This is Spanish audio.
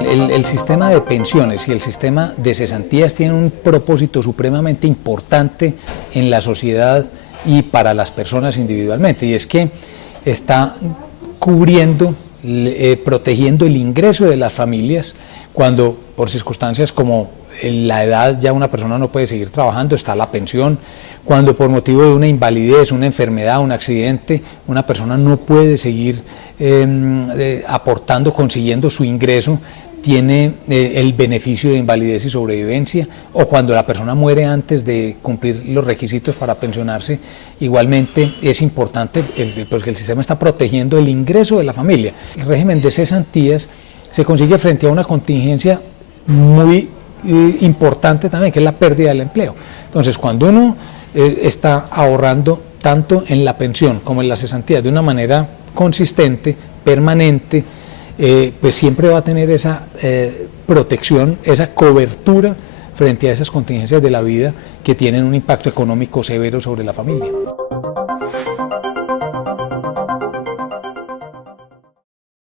El sistema de pensiones y el sistema de cesantías tienen un propósito supremamente importante en la sociedad y para las personas individualmente, y es que está cubriendo, protegiendo el ingreso de las familias cuando por circunstancias como en la edad ya una persona no puede seguir trabajando, está la pensión. Cuando por motivo de una invalidez, una enfermedad, un accidente, una persona no puede seguir aportando, consiguiendo su ingreso, tiene el beneficio de invalidez y sobrevivencia, o cuando la persona muere antes de cumplir los requisitos para pensionarse, igualmente es importante porque el sistema está protegiendo el ingreso de la familia. El régimen de cesantías se consigue frente a una contingencia muy importante también, que es la pérdida del empleo. Entonces, cuando uno está ahorrando tanto en la pensión como en las cesantías de una manera consistente, permanente, pues siempre va a tener esa protección, esa cobertura frente a esas contingencias de la vida que tienen un impacto económico severo sobre la familia.